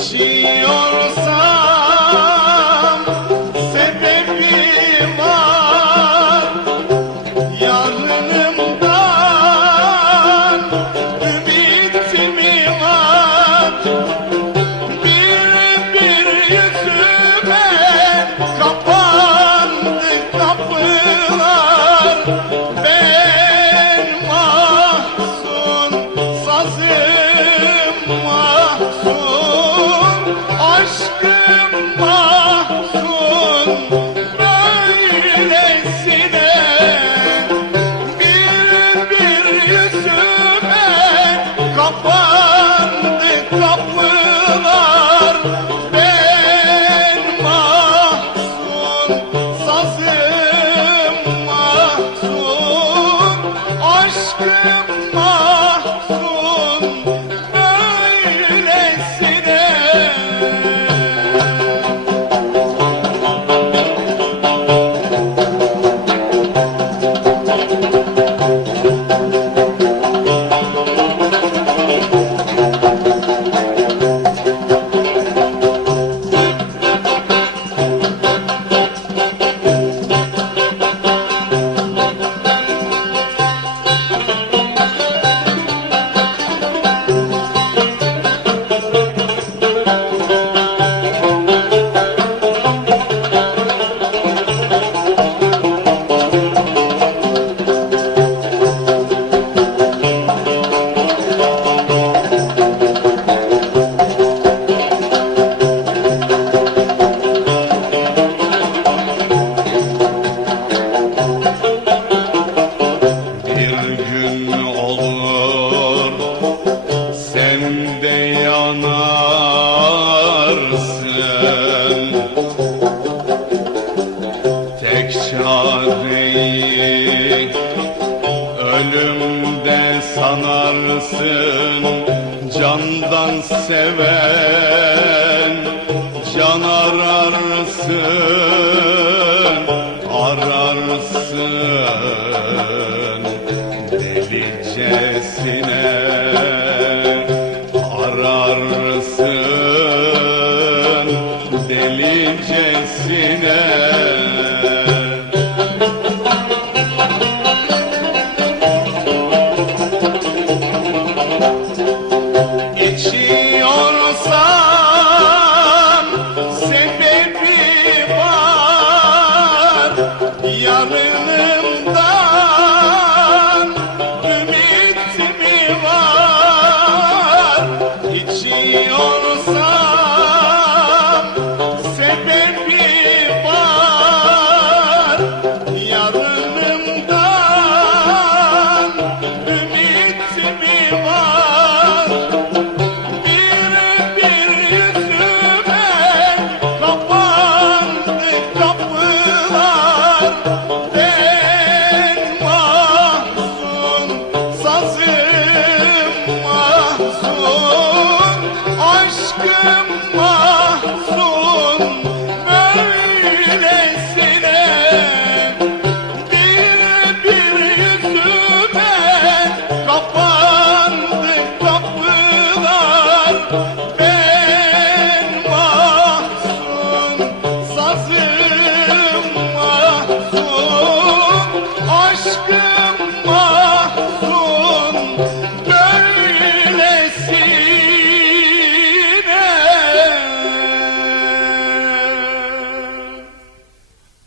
She. Candan seven canta. aşkım var.